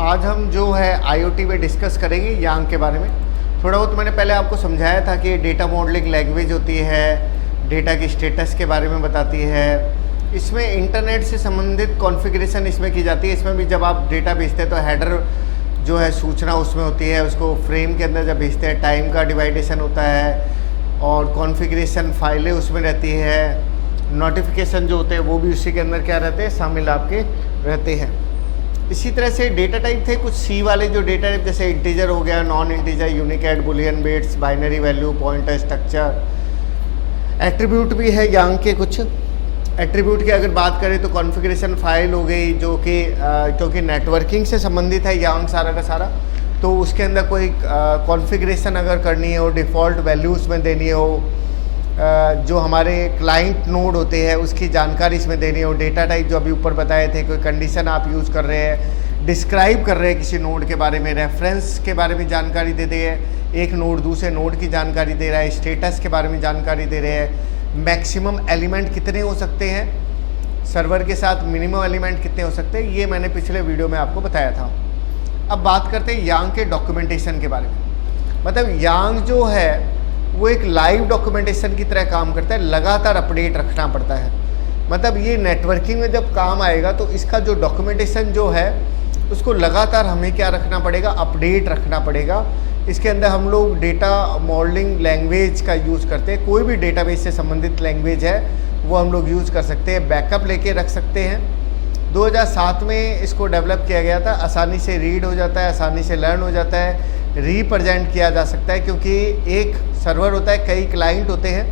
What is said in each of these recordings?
आज हम जो है आईओटी में डिस्कस करेंगे यांग के बारे में। थोड़ा बहुत मैंने पहले आपको समझाया था कि डेटा मॉडलिंग लैंग्वेज होती है, डेटा की स्टेटस के बारे में बताती है। इसमें इंटरनेट से संबंधित कॉन्फ़िगरेशन इसमें की जाती है। इसमें भी जब आप डेटा भेजते हैं तो हेडर जो है सूचना उसमें होती है, उसको फ्रेम के अंदर जब भेजते हैं टाइम का डिवाइडेशन होता है और कॉन्फ़िगरेशन फाइलें उसमें रहती है। नोटिफिकेशन जो होते हैं वो भी उसी के अंदर क्या रहते हैं, शामिल आपके रहते हैं। इसी तरह से डेटा टाइप थे कुछ सी वाले जो डेटा टाइप, जैसे इंटीजर हो गया, non integer, unique, Boolean, bits, binary value, pointer, structure. Attribute भी है यांग के कुछ। एट्रीब्यूट की अगर बात करें तो कॉन्फ़िगरेशन फाइल हो गई, जो कि क्योंकि नेटवर्किंग से संबंधित है यांग सारा का सारा, तो उसके अंदर कोई कॉन्फ़िगरेशन अगर करनी हो, डिफ़ॉल्ट वैल्यूज़ में देनी हो, जो हमारे क्लाइंट नोड होते हैं उसकी जानकारी इसमें देनी हो, डेटा टाइप जो अभी ऊपर बताए थे, कोई कंडीशन आप यूज़ कर रहे हैं, डिस्क्राइब कर रहे हैं किसी नोड के बारे में, रेफरेंस के बारे में जानकारी देते हैं, एक नोड दूसरे नोड की जानकारी दे रहा है, स्टेटस के बारे में जानकारी दे रहे हैं, मैक्सिमम एलिमेंट कितने हो सकते हैं सर्वर के साथ, मिनिमम एलिमेंट कितने हो सकते हैं, ये मैंने पिछले वीडियो में आपको बताया था। अब बात करते हैं यांग के डॉक्यूमेंटेशन के बारे में। मतलब यांग जो है वो एक लाइव डॉक्यूमेंटेशन की तरह काम करता है, लगातार अपडेट रखना पड़ता है। मतलब ये नेटवर्किंग में जब काम आएगा तो इसका जो डॉक्यूमेंटेशन जो है उसको लगातार हमें क्या रखना पड़ेगा, अपडेट रखना पड़ेगा। इसके अंदर हम लोग डेटा मॉडलिंग लैंग्वेज का यूज़ करते हैं, कोई भी डेटाबेस से संबंधित लैंग्वेज है वो हम लोग यूज़ कर सकते हैं, बैकअप लेके रख सकते हैं। 2007 में इसको डेवलप किया गया था, आसानी से रीड हो जाता है, आसानी से लर्न हो जाता है, रिप्रेजेंट किया जा सकता है, क्योंकि एक सर्वर होता है, कई क्लाइंट होते हैं,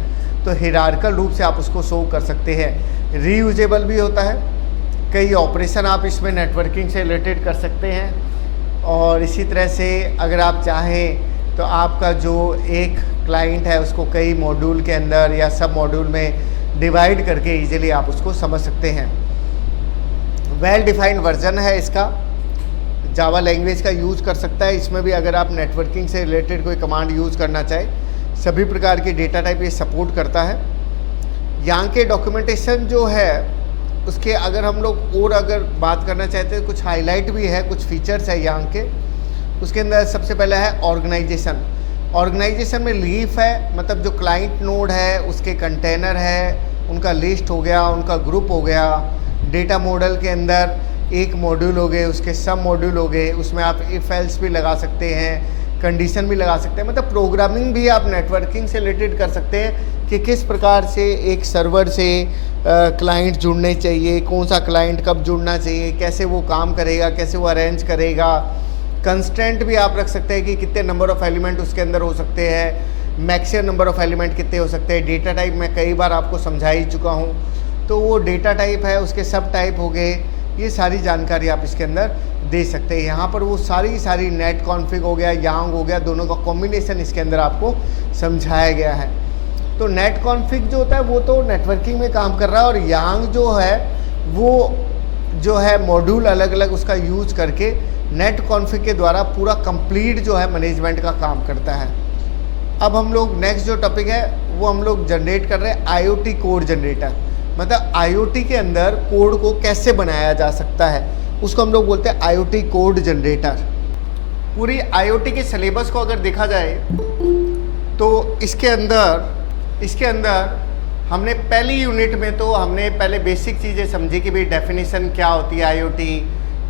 तो हिरार्कल रूप से आप उसको शो कर सकते हैं। रीयूजेबल भी होता है, कई ऑपरेशन आप इसमें नेटवर्किंग से रिलेटेड कर सकते हैं। और इसी तरह से अगर आप चाहें तो आपका जो एक क्लाइंट है उसको कई मॉड्यूल के अंदर या सब मॉड्यूल में डिवाइड करके ईजिली आप उसको समझ सकते हैं। वेल डिफाइंड वर्जन है इसका, जावा लैंग्वेज का यूज़ कर सकता है। इसमें भी अगर आप नेटवर्किंग से रिलेटेड कोई कमांड यूज़ करना चाहें, सभी प्रकार के डेटा टाइप ये सपोर्ट करता है। यहाँ के डॉक्यूमेंटेशन जो है उसके अगर हम लोग और अगर बात करना चाहते हैं, कुछ हाईलाइट भी है, कुछ फीचर्स है यहाँ के। उसके अंदर सबसे पहला है ऑर्गेनाइजेशन। ऑर्गेनाइजेशन में लीफ है, मतलब जो क्लाइंट नोड है उसके कंटेनर है, उनका लिस्ट हो गया, उनका ग्रुप हो गया। डेटा मॉडल के अंदर एक मॉड्यूल हो गए, उसके सब मॉड्यूल हो गए, उसमें आप इफ एल्स भी लगा सकते हैं, कंडीशन भी लगा सकते हैं। मतलब प्रोग्रामिंग भी आप नेटवर्किंग से रिलेटेड कर सकते हैं कि किस प्रकार से एक सर्वर से क्लाइंट जुड़ने चाहिए, कौन सा क्लाइंट कब जुड़ना चाहिए, कैसे वो काम करेगा, कैसे वो अरेंज करेगा। कंस्ट्रेंट भी आप रख सकते हैं कि कितने नंबर ऑफ़ एलिमेंट उसके अंदर हो सकते हैं, मैक्सिमम नंबर ऑफ़ एलिमेंट कितने हो सकते हैं। डेटा टाइप मैं कई बार आपको समझा ही चुका हूँ, तो वो डेटा टाइप है, उसके सब टाइप हो गए, ये सारी जानकारी आप इसके अंदर दे सकते हैं। यहाँ पर वो सारी नेट कॉन्फ़िग हो गया, यांग हो गया, दोनों का कॉम्बिनेशन इसके अंदर आपको समझाया गया है। तो नेट कॉन्फ़िग जो होता है वो तो नेटवर्किंग में काम कर रहा है, और यांग जो है वो जो है मॉड्यूल अलग अलग उसका यूज़ करके नेट कॉन्फ़िग के द्वारा पूरा कंप्लीट जो है मैनेजमेंट का काम करता है। अब हम लोग नेक्स्ट जो टॉपिक है वो हम लोग जनरेट कर रहे हैं आईओटी कोड जनरेटर। मतलब आईओटी के अंदर कोड को कैसे बनाया जा सकता है उसको हम लोग बोलते हैं आईओटी कोड जनरेटर। पूरी आईओटी के सिलेबस को अगर देखा जाए तो इसके अंदर हमने पहली यूनिट में तो हमने पहले बेसिक चीज़ें समझी कि भाई डेफिनेशन क्या होती है आईओटी,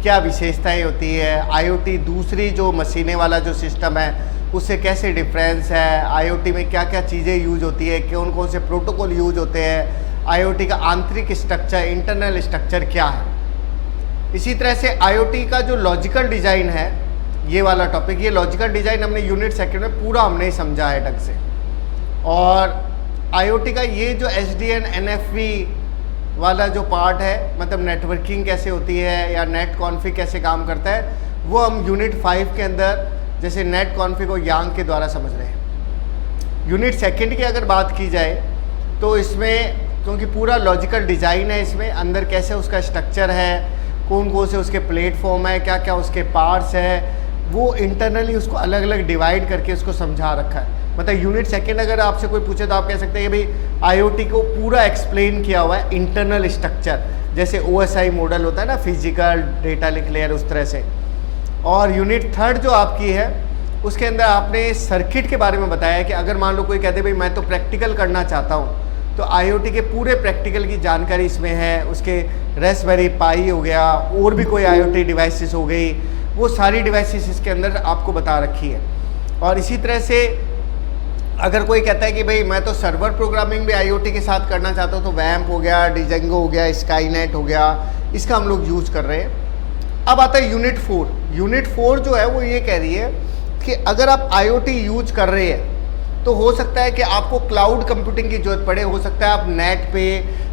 क्या विशेषताएं होती है आईओटी, दूसरी जो मशीनें वाला जो सिस्टम है उससे कैसे डिफरेंस है, आईओटी में क्या क्या चीज़ें यूज होती है, कौन कौन से प्रोटोकॉल यूज होते हैं, आईओटी का आंतरिक स्ट्रक्चर, इंटरनल स्ट्रक्चर क्या है। इसी तरह से आईओटी का जो लॉजिकल डिज़ाइन है, ये वाला टॉपिक, ये लॉजिकल डिज़ाइन हमने यूनिट सेकंड में पूरा हमने समझा है ढंग से। और आईओटी का ये जो एसडीएन एनएफवी वाला जो पार्ट है, मतलब नेटवर्किंग कैसे होती है या नेट कॉन्फ़िग कैसे काम करता है, वो हम यूनिट 5 के अंदर जैसे नेट कॉन्फ़िग और यांग के द्वारा समझ रहे हैं। यूनिट सेकंड की अगर बात की जाए तो इसमें क्योंकि पूरा लॉजिकल डिज़ाइन है, इसमें अंदर कैसे उसका स्ट्रक्चर है, कौन कौन से उसके प्लेटफॉर्म है, क्या क्या उसके पार्ट्स है, वो इंटरनली उसको अलग अलग डिवाइड करके उसको समझा रखा है। मतलब यूनिट सेकंड अगर आपसे कोई पूछे तो आप कह सकते हैं कि भाई आईओटी को पूरा एक्सप्लेन किया हुआ है इंटरनल स्ट्रक्चर, जैसे ओएसआई मॉडल होता है ना, फिजिकल डेटा लिंक लेयर, उस तरह से और यूनिट थर्ड जो आपकी है उसके अंदर आपने सर्किट के बारे में बताया कि अगर मान लो कोई कहते भाई मैं तो प्रैक्टिकल करना चाहता हूँ, तो आईओटी के पूरे प्रैक्टिकल की जानकारी इसमें है। उसके रेस्पबेरी पाई हो गया, और भी कोई आईओटी डिवाइसेस हो गई, वो सारी डिवाइसेस इसके अंदर आपको बता रखी है। और इसी तरह से अगर कोई कहता है कि भाई मैं तो सर्वर प्रोग्रामिंग भी आईओटी के साथ करना चाहता हूँ, तो वैम्प हो गया, डिजेंगो हो गया, स्काईनेट हो गया, इसका हम लोग यूज कर रहे हैं। अब आता है यूनिट 4। यूनिट 4 जो है वो ये कह रही है कि अगर आप आईओटी यूज कर रहे हैं तो हो सकता है कि आपको क्लाउड कंप्यूटिंग की जरूरत पड़े। हो सकता है आप नेट पे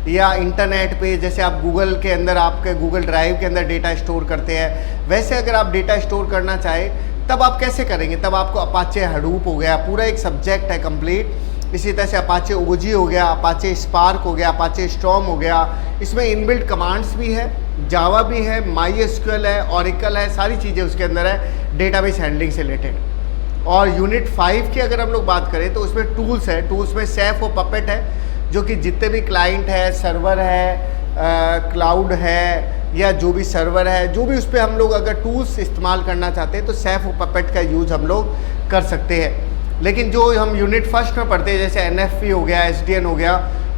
या इंटरनेट पे, जैसे आप गूगल के अंदर आपके गूगल ड्राइव के अंदर डेटा स्टोर करते हैं, वैसे अगर आप डेटा स्टोर करना चाहें तब आप कैसे करेंगे? तब आपको अपाचे हडूप हो गया, पूरा एक सब्जेक्ट है कंप्लीट। इसी तरह से अपाचे ओजी हो गया, अपाचे स्पार्क हो गया, अपाचे स्टॉर्म हो गया। इसमें इनबिल्ट कमांड्स भी है, जावा भी है, माई एसक्यूएल है, ऑरिकल है, सारी चीज़ें उसके अंदर है डेटाबेस हैंडलिंग से रिलेटेड। और यूनिट 5 की अगर हम लोग बात करें तो उसमें टूल्स है। टूल्स में सैफ और पपेट है, जो कि जितने भी क्लाइंट है, सर्वर है, क्लाउड है, या जो भी सर्वर है, जो भी उस पर हम लोग अगर टूल्स इस्तेमाल करना चाहते हैं तो सैफ और पपेट का यूज़ हम लोग कर सकते हैं। लेकिन जो हम यूनिट फर्स्ट में पढ़ते हैं, जैसे एनएफपी हो गया, एसडीएन हो गया,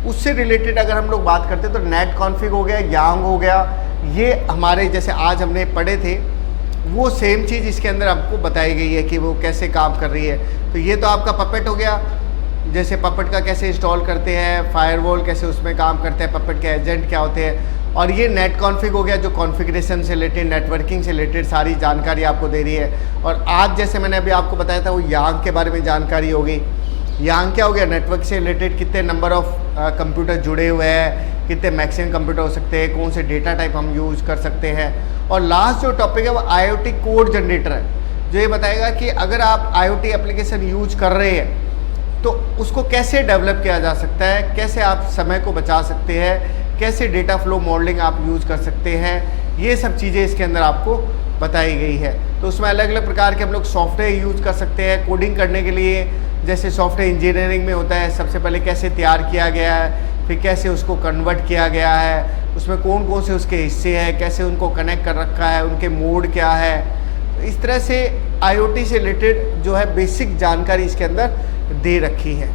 उससे रिलेटेड अगर हम लोग बात करते हैं तो नेट कॉन्फ़िग हो गया, यांग हो गया, ये हमारे जैसे आज हमने पढ़े थे वो सेम चीज़ इसके अंदर आपको बताई गई है कि वो कैसे काम कर रही है। तो ये तो आपका पपेट हो गया, जैसे पपेट का कैसे इंस्टॉल करते हैं, फायरवॉल कैसे उसमें काम करते हैं, पपेट के एजेंट क्या होते हैं। और ये नेट कॉन्फ़िग हो गया, जो कॉन्फ़िगरेशन से रिलेटेड, नेटवर्किंग से रिलेटेड सारी जानकारी आपको दे रही है। और आज जैसे मैंने अभी आपको बताया था वो यांग के बारे में जानकारी हो गई। यांग क्या हो गया? नेटवर्क से रिलेटेड कितने नंबर ऑफ़ कंप्यूटर जुड़े हुए हैं, कितने मैक्सिमम कंप्यूटर हो सकते हैं, कौन से डेटा टाइप हम यूज़ कर सकते हैं। और लास्ट जो टॉपिक है वो आईओटी कोड जनरेटर है, जो ये बताएगा कि अगर आप आईओटी एप्लीकेशन यूज कर रहे हैं तो उसको कैसे डेवलप किया जा सकता है, कैसे आप समय को बचा सकते हैं, कैसे डेटा फ्लो मॉडलिंग आप यूज़ कर सकते हैं। ये सब चीज़ें इसके अंदर आपको बताई गई है। तो उसमें अलग अलग प्रकार के हम लोग सॉफ्टवेयर यूज़ कर सकते हैं कोडिंग करने के लिए। जैसे सॉफ्टवेयर इंजीनियरिंग में होता है, सबसे पहले कैसे तैयार किया गया है, फिर कैसे उसको कन्वर्ट किया गया है, उसमें कौन कौन से उसके हिस्से हैं, कैसे उनको कनेक्ट कर रखा है, उनके मोड क्या है। तो इस तरह से आईओटी से रिलेटेड जो है बेसिक जानकारी इसके अंदर दे रखी है।